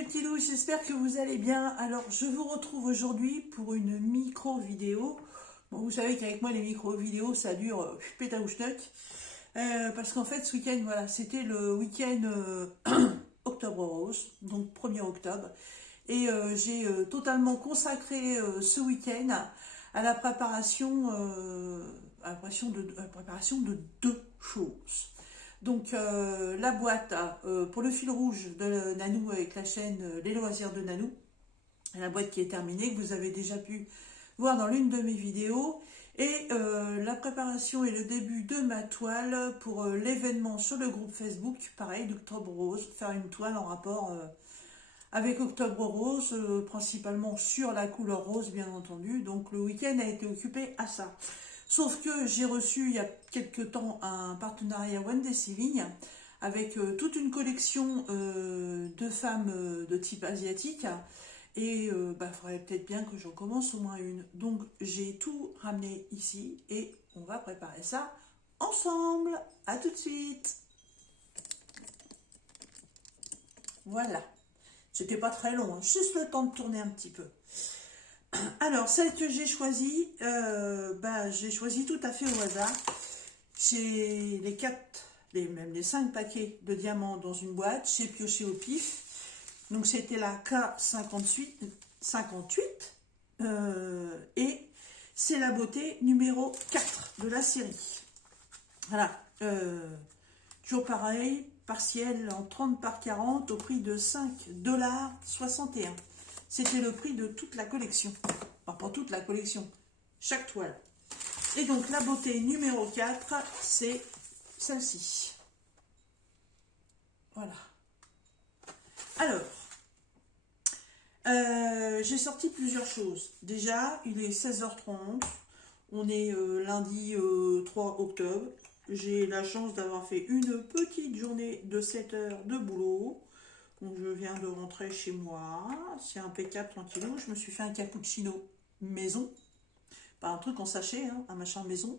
mes petits loups, j'espère que vous allez bien. Alors, je vous retrouve aujourd'hui pour une micro-vidéo. Bon, vous savez qu'avec moi, les micro-vidéos, ça dure pétaouchnock. Parce qu'en fait, ce week-end, voilà, c'était le week-end Octobre Rose, donc 1er octobre. Et j'ai totalement consacré ce week-end à la préparation, à la préparation de deux choses. Donc la boîte pour le fil rouge de Nanou avec la chaîne Les Loisirs de Nanou, la boîte qui est terminée, que vous avez déjà pu voir dans l'une de mes vidéos, et la préparation et le début de ma toile pour l'événement sur le groupe Facebook, pareil, d'Octobre Rose, faire une toile en rapport avec Octobre Rose, principalement sur la couleur rose bien entendu. Donc le week-end a été occupé à ça. Sauf que j'ai reçu il y a quelques temps un partenariat One Day Living avec toute une collection de femmes de type asiatique. Et il faudrait peut-être bien que j'en commence au moins une. Donc j'ai tout ramené ici et on va préparer ça ensemble. À tout de suite. Voilà. C'était pas très long, hein. Juste le temps de tourner un petit peu. Alors, celle que j'ai choisie, j'ai choisi tout à fait au hasard. J'ai même les 5 paquets de diamants dans une boîte, j'ai pioché au pif. Donc, c'était la K58, et c'est la beauté numéro 4 de la série. Voilà, toujours pareil, partiel en 30 par 40 au prix de 5,61 $. C'était le prix de toute la collection. Enfin, pas toute la collection, chaque toile. Et donc, la beauté numéro 4, c'est celle-ci. Voilà. Alors, j'ai sorti plusieurs choses. Déjà, il est 16h30. On est lundi 3 octobre. J'ai la chance d'avoir fait une petite journée de 7 heures de boulot. Donc je viens de rentrer chez moi, c'est impeccable, tranquillou. Je me suis fait un cappuccino maison, pas un truc en sachet, hein, un machin maison.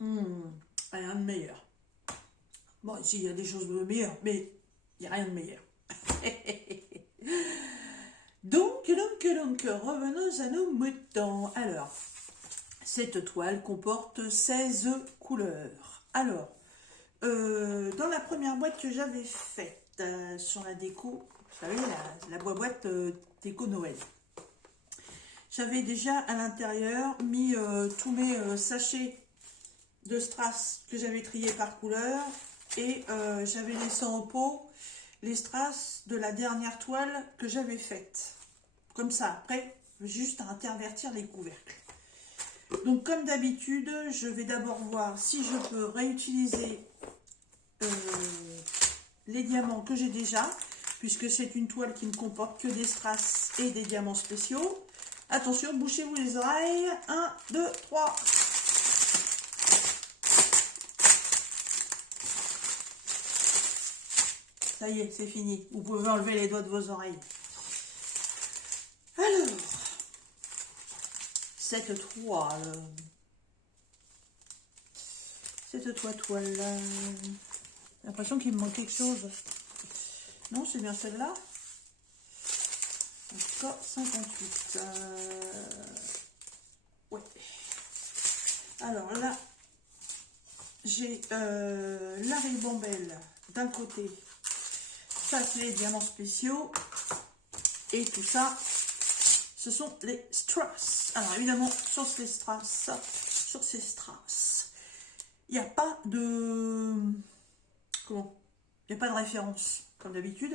Rien de meilleur. Bon, ici il y a des choses de meilleures, mais il n'y a rien de meilleur. donc, revenons à nos moutons. Alors, cette toile comporte 16 couleurs. Alors, dans la première boîte que j'avais faite sur la déco, vous savez, la boîte déco Noël, j'avais déjà à l'intérieur mis tous mes sachets de strass que j'avais triés par couleur, et j'avais laissé en pot les strass de la dernière toile que j'avais faite. Comme ça, après, juste à intervertir les couvercles. Donc comme d'habitude, je vais d'abord voir si je peux réutiliser les diamants que j'ai déjà, puisque c'est une toile qui ne comporte que des strass et des diamants spéciaux. Attention, bouchez-vous les oreilles. 1, 2, 3. Ça y est, c'est fini. Vous pouvez enlever les doigts de vos oreilles. Alors, cette toile-là, j'ai l'impression qu'il me manque quelque chose. Non, c'est bien celle-là. Encore 58. Ouais. Alors là, j'ai la ribambelle d'un côté. Ça, c'est les diamants spéciaux. Et tout ça, ce sont les strass. Alors évidemment, sur ces strass, il n'y a pas de... Comment? Il n'y a pas de référence, comme d'habitude.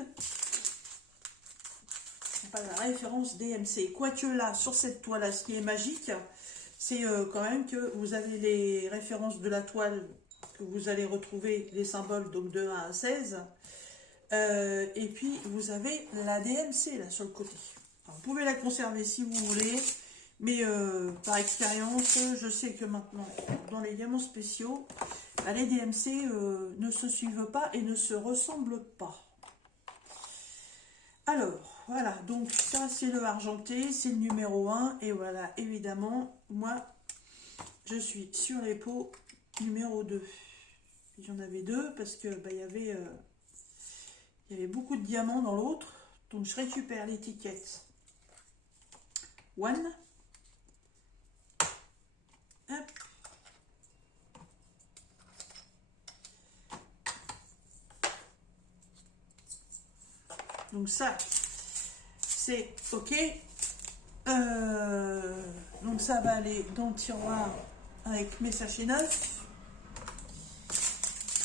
Il n'y a pas de référence DMC. Quoique là, sur cette toile-là, ce qui est magique, c'est quand même que vous avez les références de la toile, que vous allez retrouver les symboles donc de 1 à 16. Et puis, vous avez la DMC là sur le côté. Alors, vous pouvez la conserver si vous voulez. Mais par expérience, je sais que maintenant, dans les diamants spéciaux, les DMC ne se suivent pas et ne se ressemblent pas. Alors, voilà, donc ça c'est le argenté, c'est le numéro 1. Et voilà, évidemment, moi, je suis sur les pots numéro 2. J'en avais deux parce que il y avait Il y avait beaucoup de diamants dans l'autre. Donc je récupère l'étiquette One. Hop. Donc ça, c'est OK. Donc ça va aller dans le tiroir avec mes sachets neufs.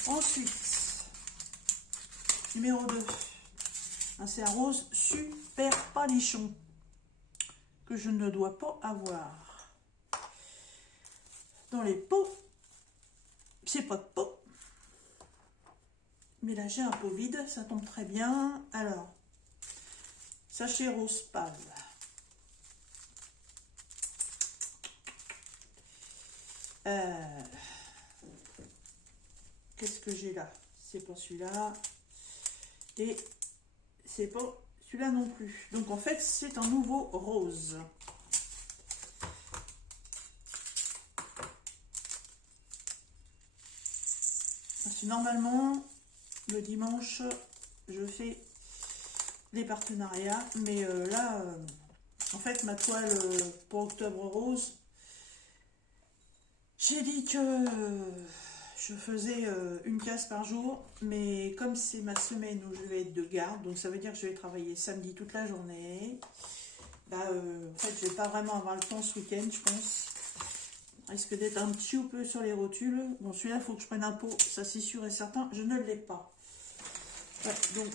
Ensuite, numéro 2, c'est un rose super palichon que je ne dois pas avoir. Dans les pots, c'est pas de pot. Mais là, j'ai un pot vide, ça tombe très bien. Alors, sachet rose pâle. Qu'est-ce que j'ai là? C'est pas celui-là. Et c'est pas celui-là non plus. Donc en fait, c'est un nouveau rose. Parce que normalement, le dimanche, je fais les partenariats. Mais là, en fait, ma toile pour Octobre Rose, j'ai dit que je faisais une case par jour, mais comme c'est ma semaine où je vais être de garde, donc ça veut dire que je vais travailler samedi toute la journée, bah, en fait je vais pas vraiment avoir le temps ce week-end, je pense. Il risque d'être un petit peu sur les rotules. Bon, celui-là, il faut que je prenne un pot, ça c'est sûr et certain, je ne l'ai pas. Ouais, donc,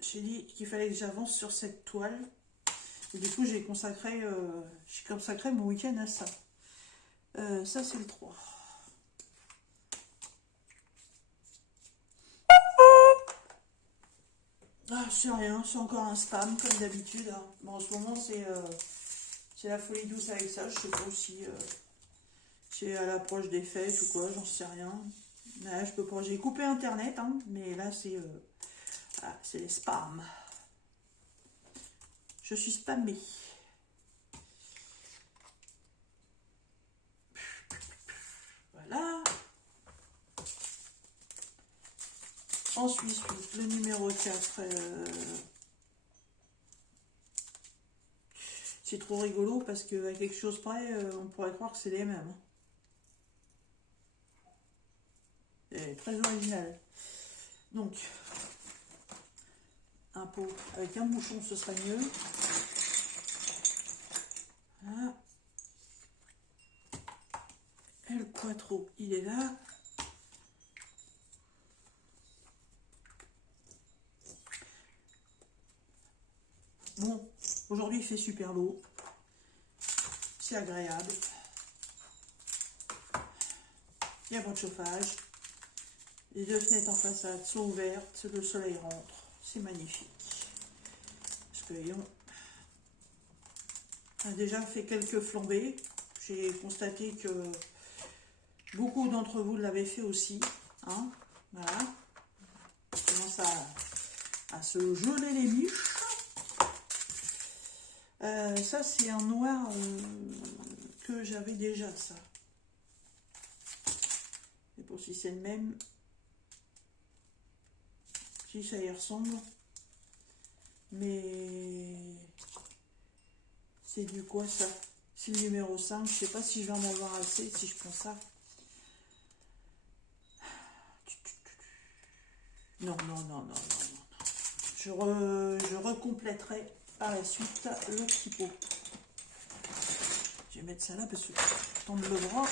j'ai dit qu'il fallait que j'avance sur cette toile. Et du coup, j'ai consacré mon week-end à ça. Ça, c'est le 3. Ah, c'est rien, c'est encore un spam, comme d'habitude. Hein. Bon, en ce moment, c'est la folie douce avec ça. Je sais pas si c'est à l'approche des fêtes ou quoi, j'en sais rien. Là, je peux pas. J'ai coupé Internet, hein, mais là, c'est les spams. Je suis spammée. Voilà. Ensuite, le numéro 4, c'est trop rigolo parce qu'à quelque chose près, on pourrait croire que c'est les mêmes. C'est très original. Donc, un pot avec un bouchon, ce serait mieux. Voilà. Et le Quattro, il est là. Bon, aujourd'hui il fait super beau. C'est agréable. Il n'y a pas de chauffage. Les deux fenêtres en façade sont ouvertes. Le soleil rentre. C'est magnifique. Parce que Léon a déjà fait quelques flambées. J'ai constaté que beaucoup d'entre vous l'avaient fait aussi. Hein, voilà. On commence à se geler les miches. Ça, c'est un noir que j'avais déjà, ça. Et pour si c'est le même, si ça y ressemble. Mais c'est du quoi, ça? C'est le numéro 5. Je sais pas si je vais en avoir assez, si je prends ça. Non, non, non, non, non, non. Je recompléterai par la suite le petit pot. Je vais mettre ça là parce que je tends le bras.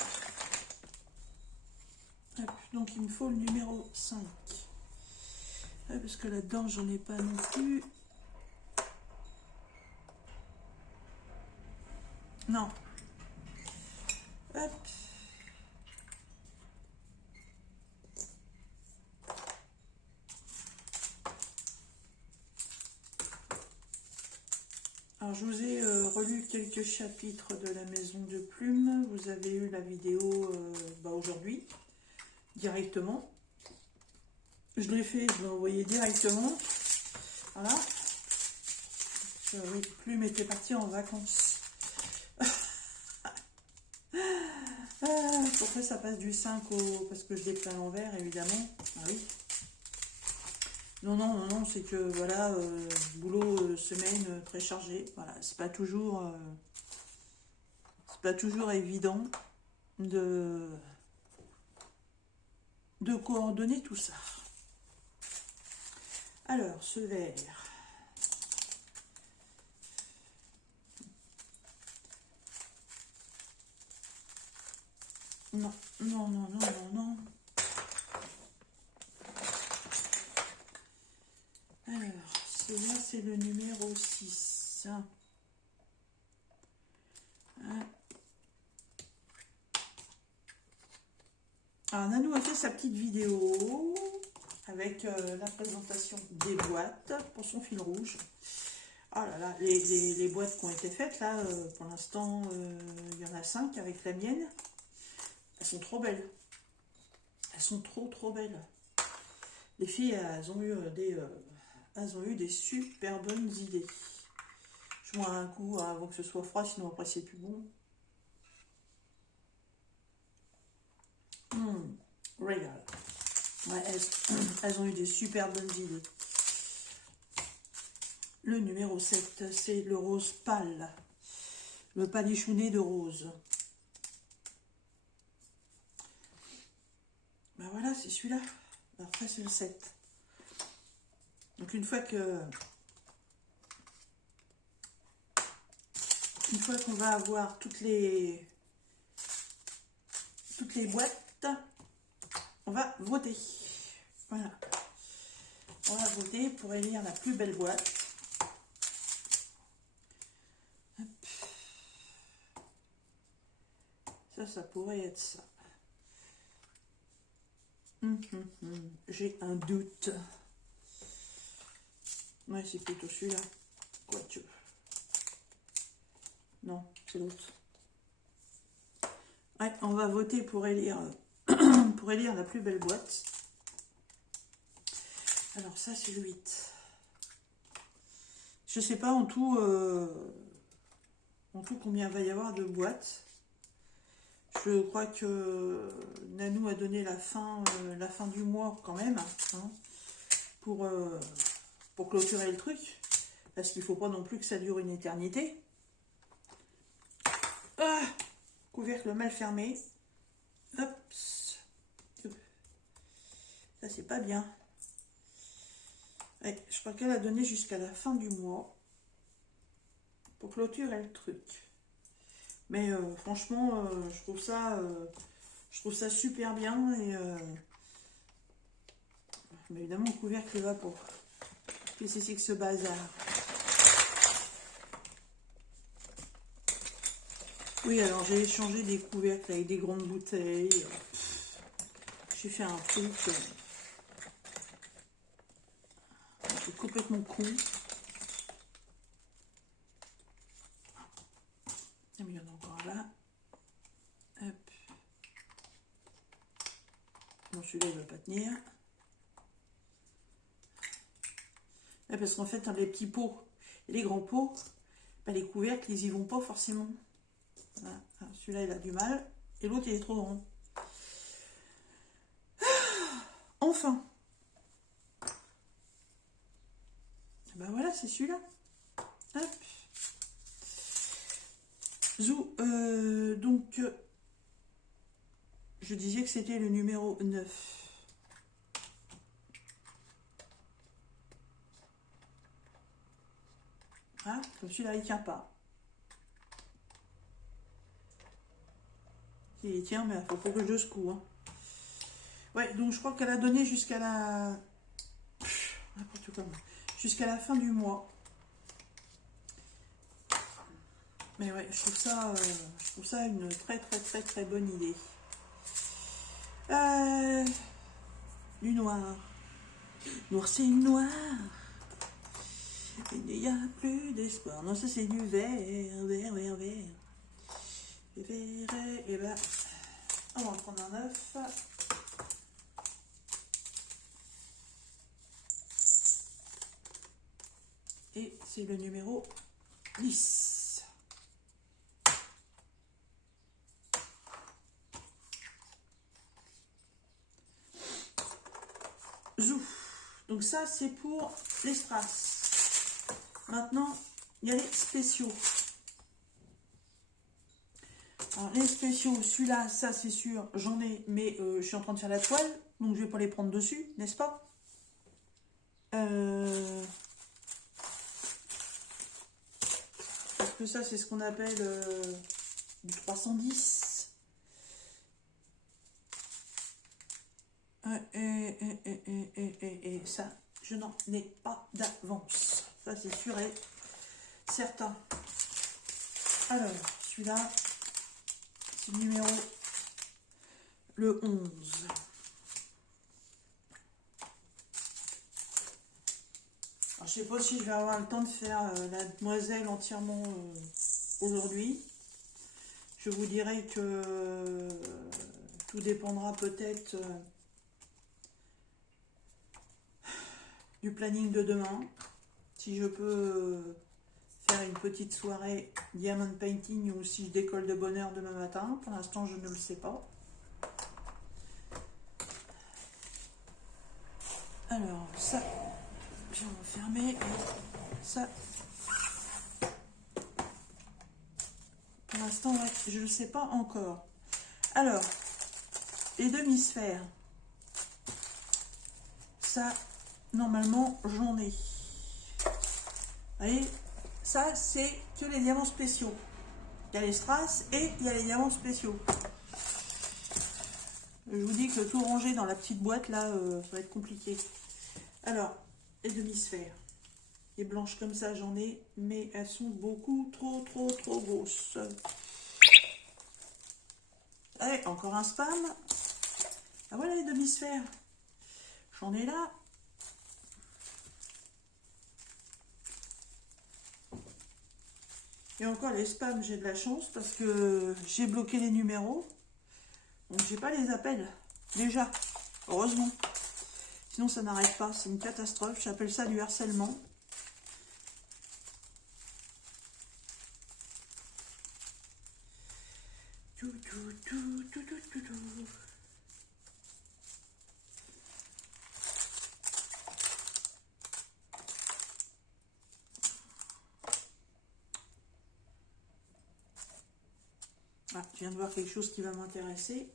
Hop, donc il me faut le numéro 5. Parce que là-dedans, j'en ai pas non plus. Non. Hop. Alors, je vous ai relu quelques chapitres de la Maison de Plume. Vous avez eu la vidéo aujourd'hui, directement. Je l'ai fait, je l'ai envoyé directement. Voilà. Oui, Plume était partie en vacances. Pourquoi ça passe du 5 au... Parce que je l'ai fait à l'envers, évidemment. Ah oui. Non, non, non, non, c'est que, voilà, boulot, semaine très chargée. Voilà, c'est pas toujours évident de coordonner tout ça. Alors, ce verre. Non, non, non, non, non, non. Alors, celui-là, c'est le numéro 6. Alors, Nanou a fait sa petite vidéo avec la présentation des boîtes pour son fil rouge. Ah là là, les boîtes qui ont été faites, là, pour l'instant, il y en a 5 avec la mienne. Elles sont trop belles. Elles sont trop belles. Les filles, elles ont eu des super bonnes idées. Je bois un coup avant que ce soit froid, sinon après c'est plus bon. Régal. Ouais, elles ont eu des super bonnes idées. Le numéro 7, c'est le rose pâle. Le palichounet de rose. Ben voilà, c'est celui-là. Après, c'est le 7. Donc une fois qu'on va avoir toutes les boîtes, on va voter. Voilà. On va voter pour élire la plus belle boîte. Hop. Ça pourrait être ça. J'ai un doute. Ouais, c'est plutôt celui-là. Quoique. Non, c'est l'autre. Ouais, on va voter pour élire, la plus belle boîte. Alors ça, c'est le 8. Je sais pas en tout combien va y avoir de boîtes. Je crois que Nanou a donné la fin du mois quand même, hein, pour clôturer le truc. Parce qu'il ne faut pas non plus que ça dure une éternité. Ah, couvercle mal fermé. Hop. Ça, c'est pas bien. Ouais, je crois qu'elle a donné jusqu'à la fin du mois pour clôturer le truc. Mais franchement, je trouve ça super bien. Et mais évidemment, le couvercle va pour. Qu'est-ce que c'est que ce bazar? Oui, alors j'ai échangé des couvercles avec des grandes bouteilles. J'ai fait un truc complètement con. Ah, mais il y en a encore là. Hop. Non, celui-là, il ne va pas tenir. Ouais, parce qu'en fait, dans les petits pots et les grands pots, bah, les couvercles, ils y vont pas forcément. Voilà. Celui-là, il a du mal. Et l'autre, il est trop grand. Enfin. Ben voilà, c'est celui-là. Hop. Zou, donc, je disais que c'était le numéro 9. Ah, comme celui-là, il tient pas. Il tient, mais il faut que je secoue. Hein. Ouais, donc je crois qu'elle a donné jusqu'à la... N'importe quoi. Jusqu'à la fin du mois. Mais ouais, je trouve ça une très bonne idée. Du noir. Noir, c'est noir. Il n'y a plus d'espoir. Non, ça c'est du vert, vert. Et ben, on va en prendre un 9. Et c'est le numéro 10. Zouf. Donc ça, c'est pour les strass. Maintenant, il y a les spéciaux. Alors, les spéciaux, celui-là, ça c'est sûr, j'en ai, mais je suis en train de faire la toile, donc je vais pas les prendre dessus, n'est-ce pas? Parce que ça, c'est ce qu'on appelle du 310. Et ça, je n'en ai pas d'avance. Ça, c'est sûr et certain. Alors, celui-là, c'est le numéro le 11. Alors, je sais pas si je vais avoir le temps de faire la demoiselle entièrement aujourd'hui. Je vous dirai que tout dépendra peut-être du planning de demain. Si je peux faire une petite soirée diamond painting ou si je décolle de bonne heure demain matin. Pour l'instant, je ne le sais pas. Alors, ça, je vais refermer. Et ça, pour l'instant, ouais, je ne le sais pas encore. Alors, les demi-sphères. Ça, normalement, j'en ai. Vous voyez, ça, c'est que les diamants spéciaux. Il y a les strass et il y a les diamants spéciaux. Je vous dis que tout ranger dans la petite boîte, là, ça va être compliqué. Alors, les demi-sphères. Les blanches comme ça, j'en ai, mais elles sont beaucoup trop grosses. Allez, encore un spam. Ah voilà les demi-sphères. J'en ai là. Et encore les spams, j'ai de la chance parce que j'ai bloqué les numéros. Donc j'ai pas les appels. Déjà. Heureusement. Sinon ça n'arrête pas. C'est une catastrophe. J'appelle ça du harcèlement. Ah, je viens de voir quelque chose qui va m'intéresser.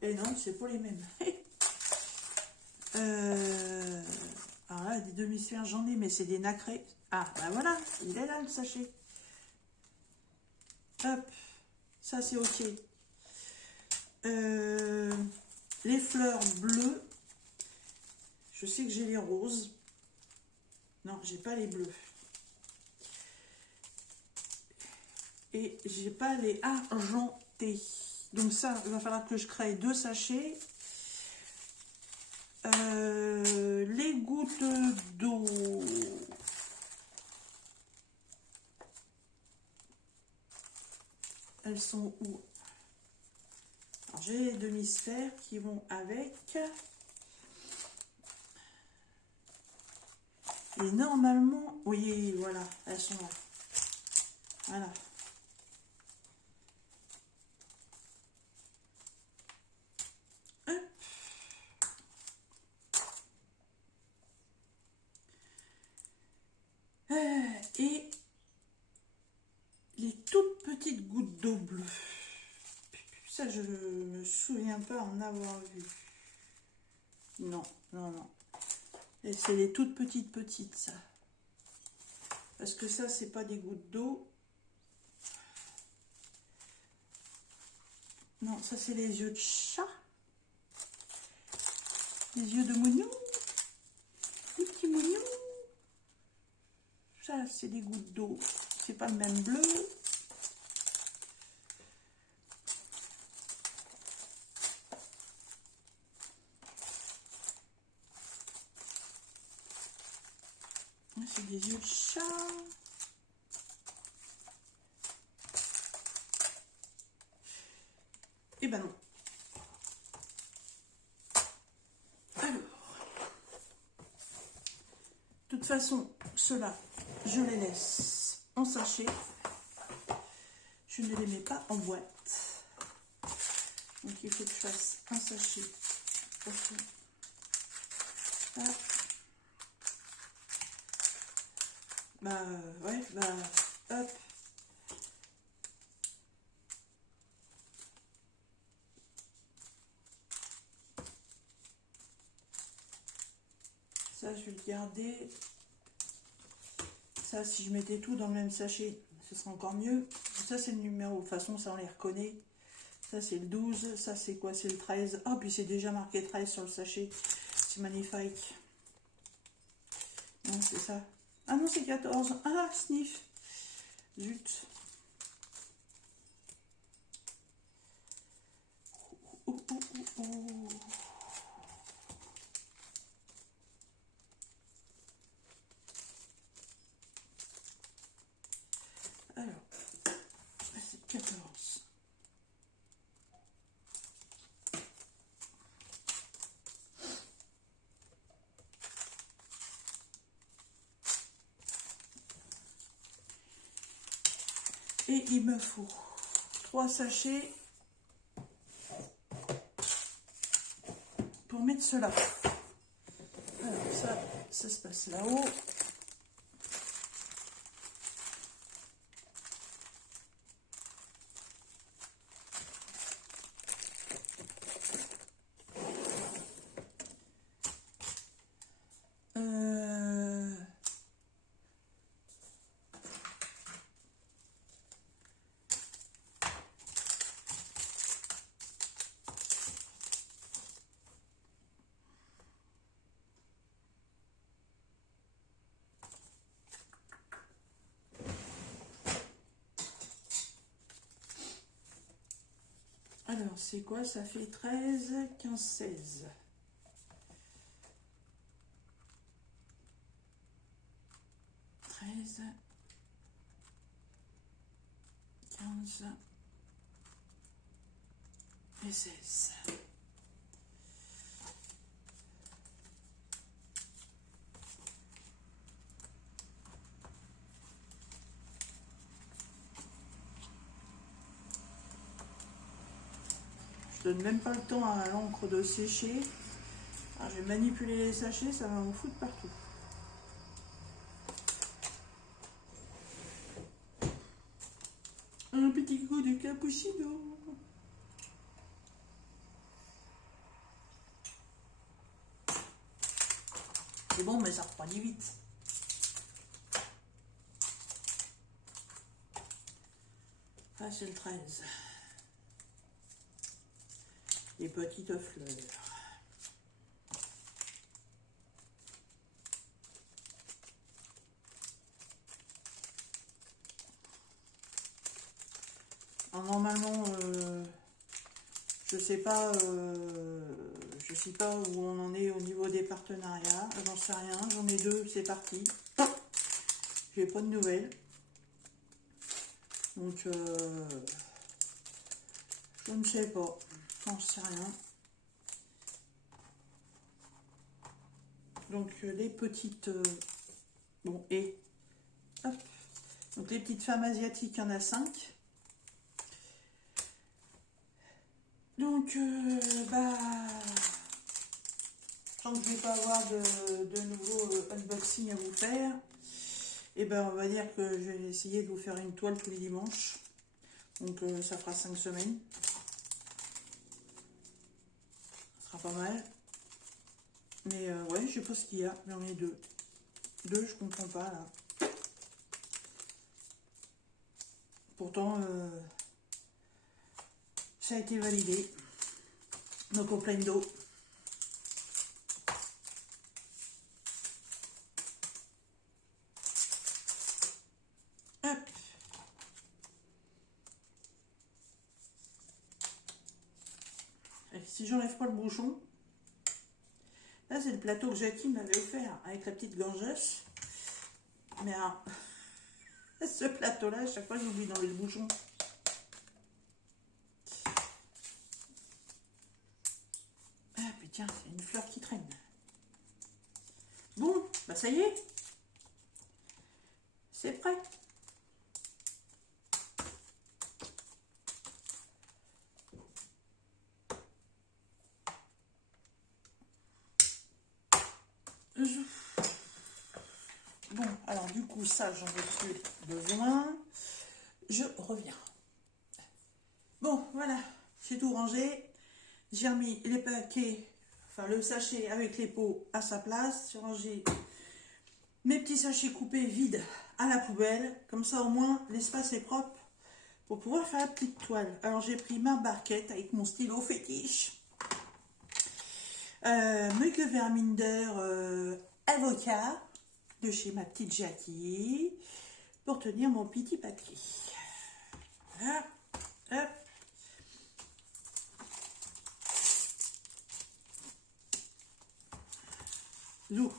Et non, c'est pas les mêmes. Alors là, des demi-sphères, j'en ai, mais c'est des nacrés. Ah, bah voilà, il est là le sachet. Hop, ça c'est ok. Les fleurs bleues. Je sais que j'ai les roses. Non, j'ai pas les bleus. Et j'ai pas les argentés. Donc ça, il va falloir que je crée 2 sachets. Les gouttes d'eau. Elles sont où? Alors j'ai les demi-sphères qui vont avec. Et normalement, oui, voilà, elles sont là. Voilà. Et les toutes petites gouttes d'eau bleue. Ça, je ne me souviens pas en avoir vu. Non, non, non. Et c'est les toutes petites, ça. Parce que ça, c'est pas des gouttes d'eau. Non, ça, c'est les yeux de chat. Les yeux de mougnou. Les petits moignons. Ça, c'est des gouttes d'eau. C'est pas le même bleu. C'est des yeux de chat. Eh ben non. Alors. De toute façon, ceux-là, je les laisse en sachet. Je ne les mets pas en boîte. Donc il faut que je fasse un sachet pour ça. Bah ouais, bah hop. Ça, je vais le garder. Ça, si je mettais tout dans le même sachet, ce serait encore mieux. Ça, c'est le numéro. De toute façon, ça, on les reconnaît. Ça, c'est le 12. Ça, c'est quoi? C'est le 13. Oh, puis c'est déjà marqué 13 sur le sachet. C'est magnifique. Non, c'est ça. Ah non, c'est 14. Ah, sniff. Zut. Oh, oh, oh, oh. Alors, c'est 14. Et il me faut 3 sachets pour mettre cela. Alors ça se passe là-haut. Alors, c'est quoi? Ça fait 13, 15, 16. 13, 15 et 16. Je donne même pas le temps à l'encre de sécher. Alors, je vais manipuler les sachets, ça va m'en foutre partout. Un petit coup de cappuccino. C'est bon, mais ça refroidit vite. Ah, c'est le 13. Les petites fleurs. Alors, normalement, je sais pas, je sais pas où on en est au niveau des partenariats. J'en sais rien. J'en ai 2, c'est parti. J'ai pas de nouvelles. Donc, je ne sais pas. J'en sais rien. Donc, les petites... bon, et... Hop. Donc, les petites femmes asiatiques, il y en a 5. Donc, bah... tant que je ne vais pas avoir de nouveau unboxing à vous faire, et ben on va dire que je vais essayer de vous faire une toile tous les dimanches. Donc, ça fera 5 semaines. Ça sera pas mal. Mais ouais, je sais pas ce qu'il y a. J'en ai 2. 2, je comprends pas là. Pourtant, ça a été validé. Donc au plein d'eau. Hop. Et si j'enlève pas le bouchon, là c'est le plateau que Jackie m'avait offert avec la petite gorgeuse. Mais alors, ce plateau-là, à chaque fois j'oublie d'enlever le bouchon. Ah putain, c'est une fleur qui traîne. Bon, bah ça y est. C'est prêt. coup, ça, j'en ai plus besoin. Je reviens. Bon, voilà, j'ai tout rangé. J'ai remis les paquets, enfin le sachet avec les pots à sa place. J'ai rangé mes petits sachets coupés vides à la poubelle. Comme ça, au moins, l'espace est propre pour pouvoir faire la petite toile. Alors, j'ai pris ma barquette avec mon stylo fétiche. Mug Verminder avocat de chez ma petite Jackie pour tenir mon petit papier. Voilà. Hop. Zou.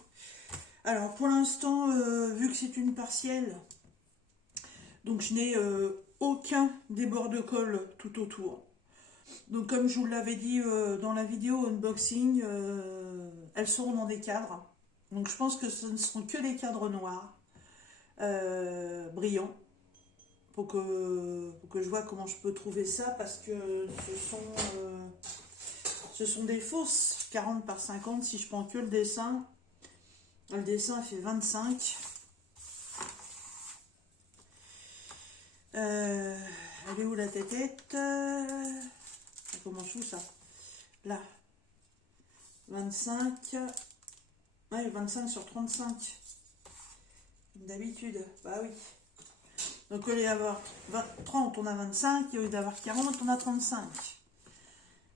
Alors pour l'instant, vu que c'est une partielle, donc je n'ai aucun débord de colle tout autour. Donc comme je vous l'avais dit dans la vidéo unboxing, elles seront dans des cadres. Donc je pense que ce ne seront que des cadres noirs, brillants, pour que je vois comment je peux trouver ça, parce que ce sont des fausses 40 par 50 si je prends que le dessin. Le dessin fait 25. Elle est où la tête? Comment je fous ça? Là. 25. Ouais, 25 sur 35. D'habitude. Bah oui. Donc au lieu d'avoir 30, on a 25. Et au lieu d'avoir 40, on a 35.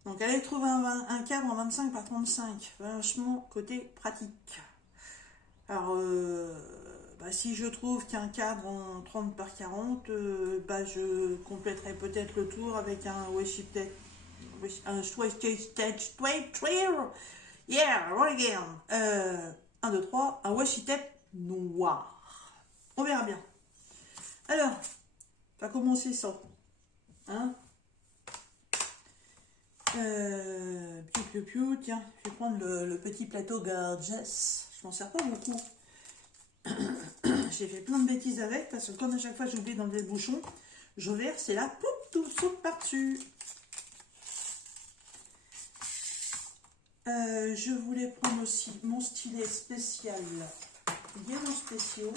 Donc allez trouver un cadre en 25 par 35. Vachement côté pratique. Alors, si je trouve qu'un cadre en 30 par 40, je compléterai peut-être le tour avec un washi tape. Yeah, right again. 1, 2, 3, un washi tape noir. On verra bien. Alors, on va commencer ça. Hein? Tiens, je vais prendre le petit plateau Gorgeous. Je m'en sers pas beaucoup. J'ai fait plein de bêtises avec, parce que comme à chaque fois j'oublie d'enlever le bouchon, je verse et là, poup, tout saute par-dessus. Je voulais prendre aussi mon stylet spécial Diamants spéciaux.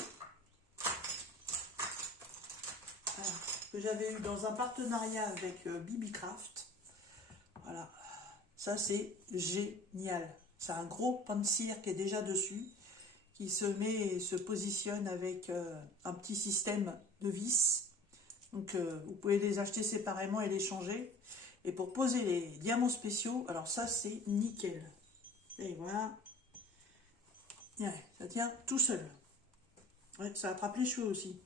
Que j'avais eu dans un partenariat avec BB Craft. Voilà. Ça, c'est génial. C'est un gros pan de cire qui est déjà dessus, qui se met et se positionne avec un petit système de vis. Donc, vous pouvez les acheter séparément et les changer. Et pour poser les diamants spéciaux, alors ça, c'est nickel. Et voilà. Ouais, ça tient tout seul. Ouais, ça attrape les cheveux aussi.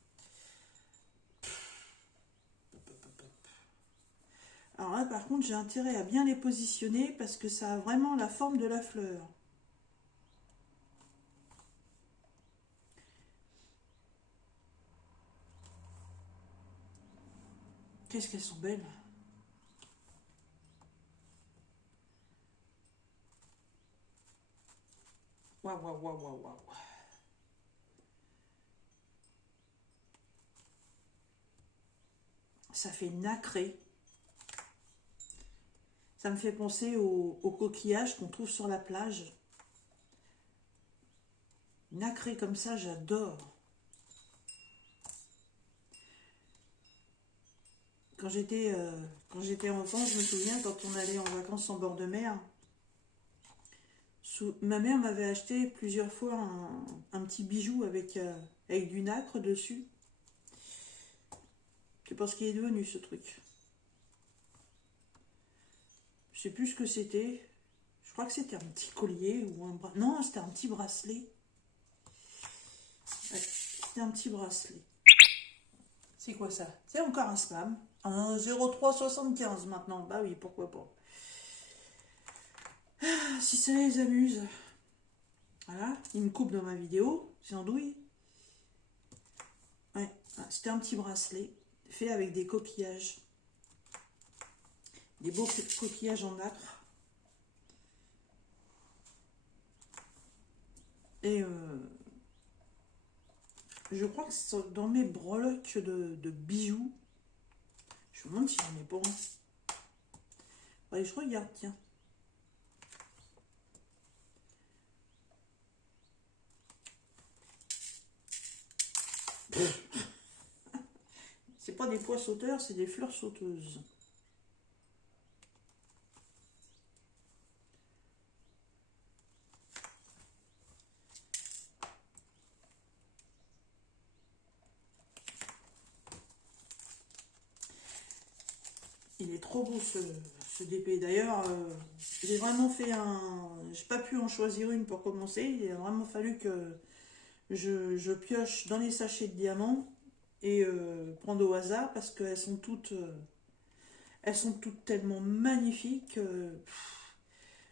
Alors là, par contre, j'ai intérêt à bien les positionner parce que ça a vraiment la forme de la fleur. Qu'est-ce qu'elles sont belles! Waouh, waouh, waouh, waouh, waouh! Ça fait nacré. Ça me fait penser aux coquillages qu'on trouve sur la plage. Nacré comme ça, j'adore. Quand j'étais enfant, je me souviens, quand on allait en vacances en bord de mer, ma mère m'avait acheté plusieurs fois un petit bijou avec du nacre dessus. Je sais pas ce qu'il est devenu, ce truc. Je sais plus ce que c'était. Je crois que c'était un petit collier ou un bracelet. Non, c'était un petit bracelet. Ouais, c'était un petit bracelet. C'est quoi ça? C'est encore un spam. Un 0375 maintenant. Bah oui, pourquoi pas. Ah, si ça les amuse. Voilà, ils me coupent dans ma vidéo. C'est andouille. Ouais, c'était un petit bracelet fait avec des coquillages. Des beaux coquillages en nacre. Et je crois que c'est dans mes breloques de bijoux. Je me demande si j'en ai pas un. Allez, je regarde, tiens. des pois sauteurs, c'est des fleurs sauteuses. Il est trop beau ce DP. D'ailleurs, j'ai vraiment fait un... J'ai pas pu en choisir une pour commencer. Il a vraiment fallu que je pioche dans les sachets de diamants et prendre au hasard parce qu'elles sont toutes tellement magnifiques.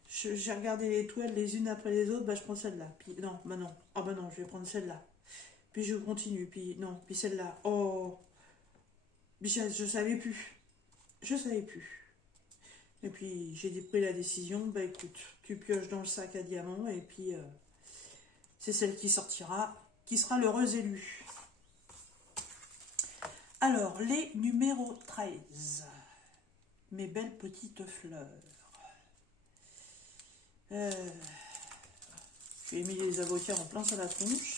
J'ai regardé les toiles les unes après les autres. Bah, je prends celle-là. Puis non, bah non. Ah bah non, je vais prendre celle-là. Puis je continue. Puis non, puis celle-là. Oh, je savais plus. Je savais plus. Et puis j'ai pris la décision, bah écoute, tu pioches dans le sac à diamants et puis c'est celle qui sortira, qui sera l'heureuse élue. Alors, les numéros 13. Mes belles petites fleurs. J'ai mis les avocats en plein sur la tronche.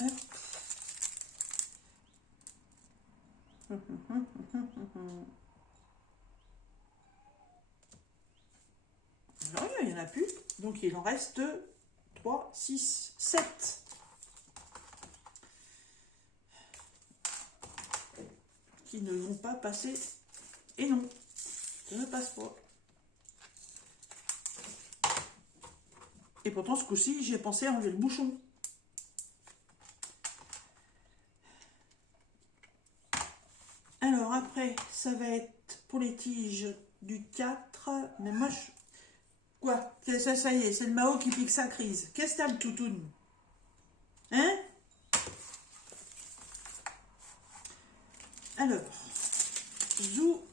Hop. Alors, il n'y en a plus. Donc, il en reste 3, 6, 7. Qui ne vont pas passer. Et non, ça ne passe pas. Et pourtant, ce coup-ci, j'ai pensé à enlever le bouchon. Alors, après, ça va être pour les tiges du 4. Mais moi, je... Quoi? Ça y est, c'est le Mao qui pique sa crise. Qu'est-ce que t'as, le toutoune? Hein? Alors, zou.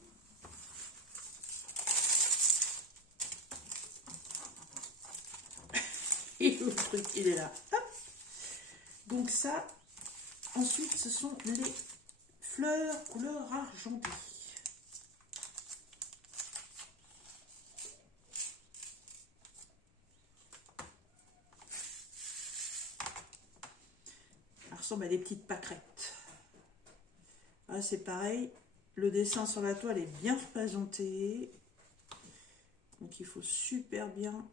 Et le truc, il est là. Hop. Donc ça, ensuite, ce sont les fleurs couleur argentée. Ça ressemble à des petites pâquerettes. Là, c'est pareil. Le dessin sur la toile est bien représenté. Donc, il faut super bien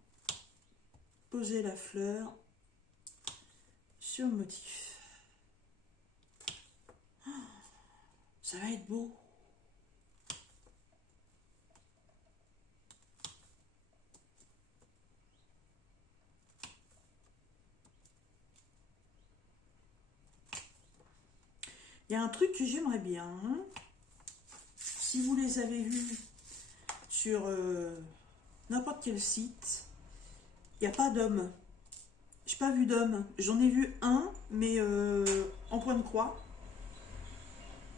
poser la fleur sur le motif. Oh, ça va être beau. Il y a un truc que j'aimerais bien. Si vous les avez vus sur n'importe quel site, il n'y a pas d'homme. Je n'ai pas vu d'homme. J'en ai vu un, mais en point de croix.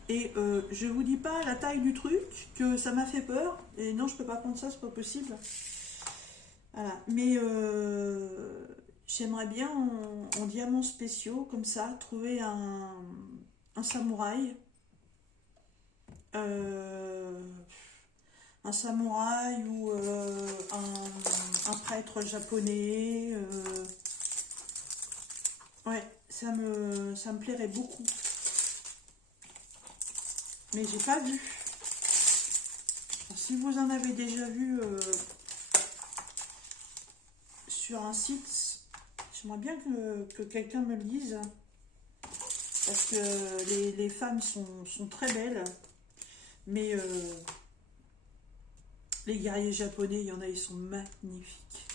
Et je vous dis pas la taille du truc, que ça m'a fait peur. Et non, je peux pas prendre ça, c'est pas possible. Voilà. Mais j'aimerais bien en diamants spéciaux, comme ça, trouver un samouraï. Un samouraï ou un prêtre japonais. Ouais, ça me plairait beaucoup. Mais j'ai pas vu. Alors, si vous en avez déjà vu sur un site, j'aimerais bien que quelqu'un me le dise. Parce que les femmes sont très belles. Mais les guerriers japonais, il y en a, ils sont magnifiques.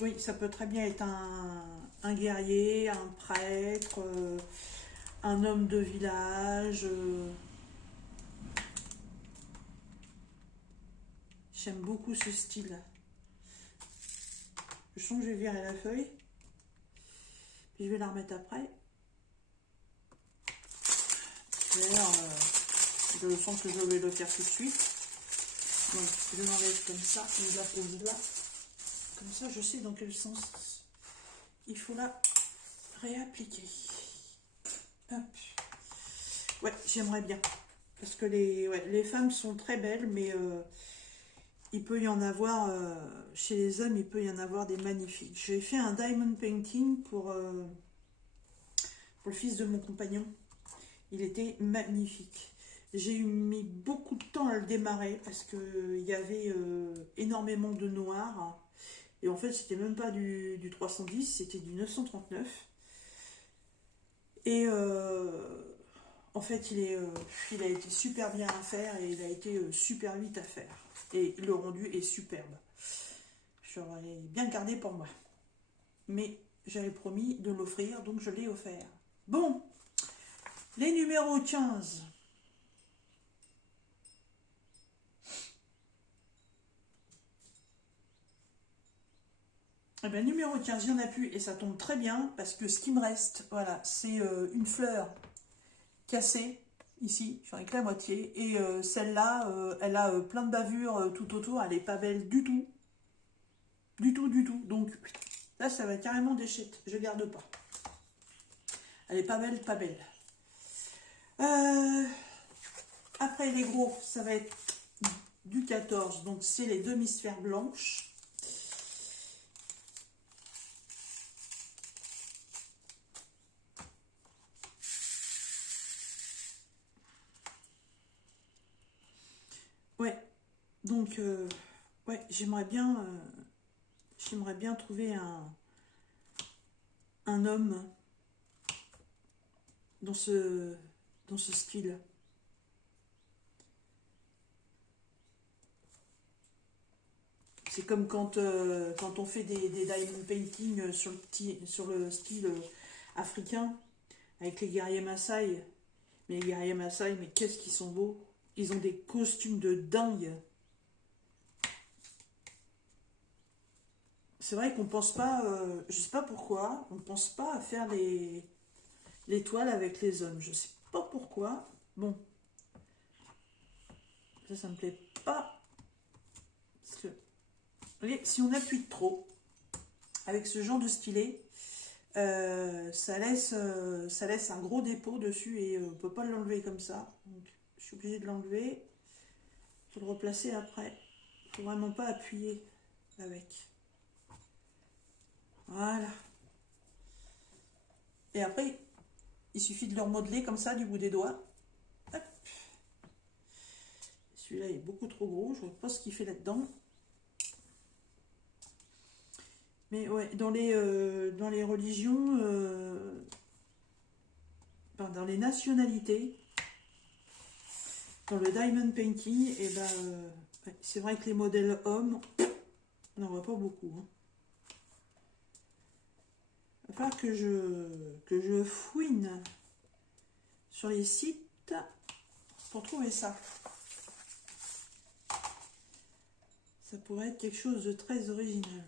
Oui, ça peut très bien être un guerrier, un prêtre, un homme de village. J'aime beaucoup ce style. Je sens que je vais virer la feuille. Puis je vais la remettre après. D'ailleurs, je sens que je vais le faire tout de suite. Donc, je l'enlève comme ça et je la pose là. Comme ça, je sais dans quel sens il faut la réappliquer. Hop. Ouais, j'aimerais bien. Parce que les femmes sont très belles, mais il peut y en avoir, chez les hommes, il peut y en avoir des magnifiques. J'ai fait un diamond painting pour le fils de mon compagnon. Il était magnifique. J'ai mis beaucoup de temps à le démarrer parce qu'il y avait énormément de noir. Et en fait, c'était même pas du 310, c'était du 939. Et en fait, il a été super bien à faire et il a été super vite à faire. Et le rendu est superbe. Je l'aurais bien gardé pour moi. Mais j'avais promis de l'offrir, donc je l'ai offert. Bon, les numéros 15. Eh bien, numéro 15, il n'y en a plus et ça tombe très bien parce que ce qui me reste, voilà, c'est une fleur cassée ici, j'en ai que la moitié. Et celle-là, elle a plein de bavures tout autour, elle n'est pas belle du tout. Du tout, du tout. Donc là, ça va carrément déchette, je garde pas. Elle est pas belle, pas belle. Après les gros, ça va être du 14, donc c'est les demi-sphères blanches. Ouais, donc ouais, j'aimerais bien trouver un homme dans ce style. C'est comme quand on fait des diamond painting sur le style africain, avec les guerriers Maasai. Mais les guerriers Maasai, mais qu'est-ce qu'ils sont beaux! Ils ont des costumes de dingue. C'est vrai qu'on pense pas, je sais pas pourquoi, on pense pas à faire les toiles avec les hommes. Je sais pas pourquoi. Bon, ça me plaît pas. Parce que, vous voyez, si on appuie trop avec ce genre de stylet, ça laisse un gros dépôt dessus et on peut pas l'enlever comme ça. Donc, je suis obligée de l'enlever. Il faut le replacer après. Il faut vraiment pas appuyer avec. Voilà. Et après, il suffit de le remodeler comme ça du bout des doigts. Hop. Celui-là est beaucoup trop gros. Je ne vois pas ce qu'il fait là-dedans. Mais ouais, dans les religions, dans les nationalités, dans le diamond painting, et ouais, c'est vrai que les modèles hommes, on n'en voit pas beaucoup. Hein. Il va falloir que je fouine sur les sites pour trouver ça. Ça pourrait être quelque chose de très original.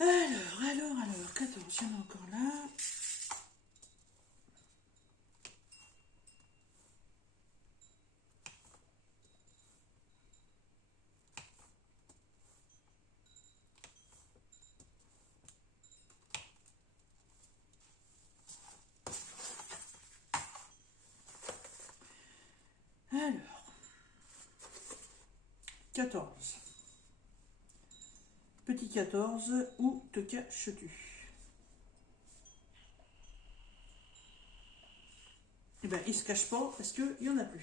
Alors, 14, il y en a encore là. Alors, 14. Petit 14, où te caches-tu? Eh bien, il se cache pas parce qu'il n'y en a plus.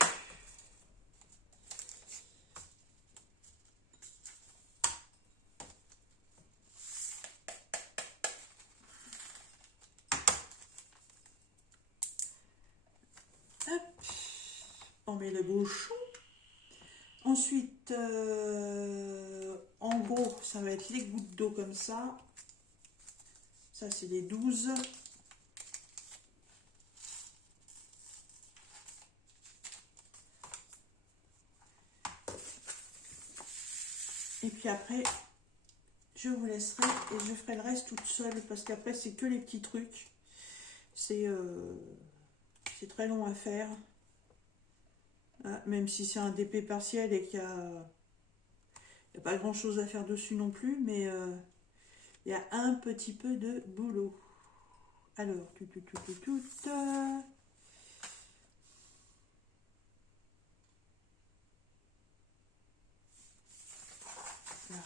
Hop, on met le bouchon. Ensuite, en gros, ça va être les gouttes d'eau comme ça. Ça, c'est les 12. Et puis après, je vous laisserai et je ferai le reste toute seule parce qu'après, c'est que les petits trucs. C'est très long à faire. Ah, même si c'est un DP partiel et qu'il Il n'y a pas grand chose à faire dessus non plus, mais il y a un petit peu de boulot. Alors, Là.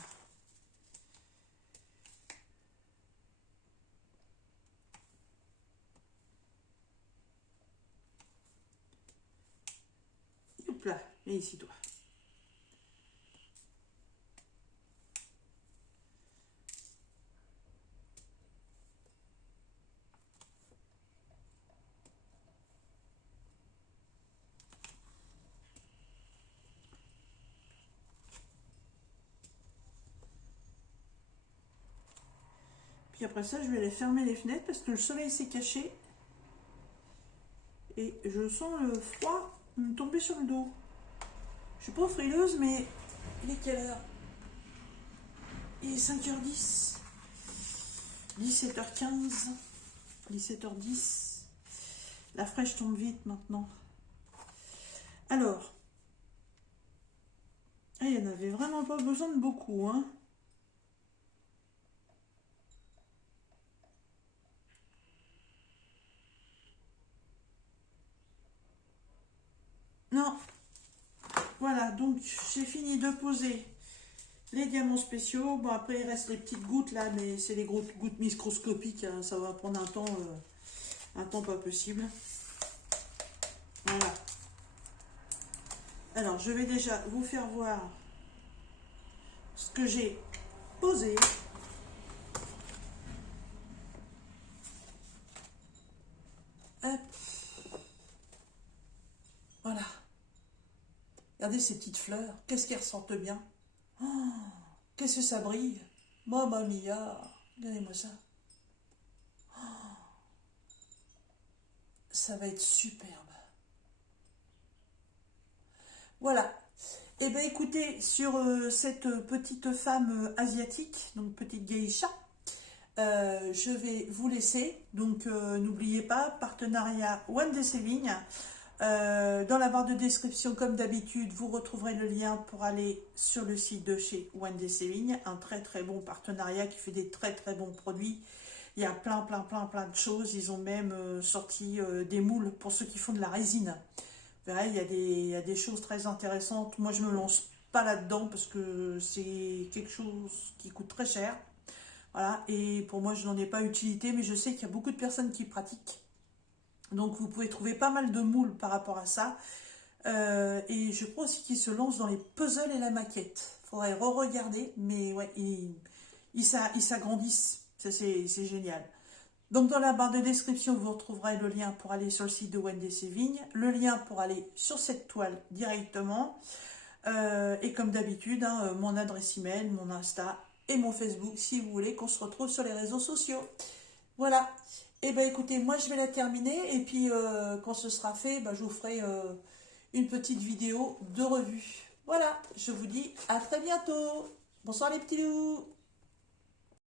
Hop là, viens ici toi. Puis après ça, je vais aller fermer les fenêtres parce que le soleil s'est caché. Et je sens le froid me tomber sur le dos. Je suis pas frileuse, mais il est quelle heure? Il est 5h10. 17h15. 17h10. La fraîche tombe vite maintenant. Alors. Il n'y en avait vraiment pas besoin de beaucoup, hein. Non. Voilà, donc j'ai fini de poser les diamants spéciaux. Bon, après, il reste les petites gouttes là, mais c'est les gouttes microscopiques. Hein, ça va prendre un temps pas possible. Voilà. Alors, je vais déjà vous faire voir ce que j'ai posé. Hop. Voilà. Regardez ces petites fleurs. Qu'est-ce qu'elles ressortent bien. Oh, qu'est-ce que ça brille. Mamma mia. Regardez-moi ça. Oh, ça va être superbe. Voilà. Et bien écoutez, sur cette petite femme asiatique, donc petite geisha, je vais vous laisser. Donc n'oubliez pas, partenariat Wendy Saving. Dans la barre de description, comme d'habitude, vous retrouverez le lien pour aller sur le site de chez Wendy Saving, un très très bon partenariat qui fait des très très bons produits. Il y a plein de choses. Ils ont même sorti des moules pour ceux qui font de la résine. Vous verrez, il y a des choses très intéressantes. Moi, je ne me lance pas là-dedans parce que c'est quelque chose qui coûte très cher. Voilà, et pour moi, je n'en ai pas utilité, mais je sais qu'il y a beaucoup de personnes qui pratiquent. Donc, vous pouvez trouver pas mal de moules par rapport à ça. Et je crois aussi qu'ils se lancent dans les puzzles et la maquette. Il faudrait re-regarder, mais ouais, ils s'agrandissent. Ça, c'est génial. Donc dans la barre de description, vous retrouverez le lien pour aller sur le site de Wendy Saving, le lien pour aller sur cette toile directement, et comme d'habitude, hein, mon adresse email, mon Insta et mon Facebook, si vous voulez qu'on se retrouve sur les réseaux sociaux. Voilà. Et bien écoutez, moi je vais la terminer, et puis quand ce sera fait, je vous ferai une petite vidéo de revue. Voilà, je vous dis à très bientôt. Bonsoir les petits loups.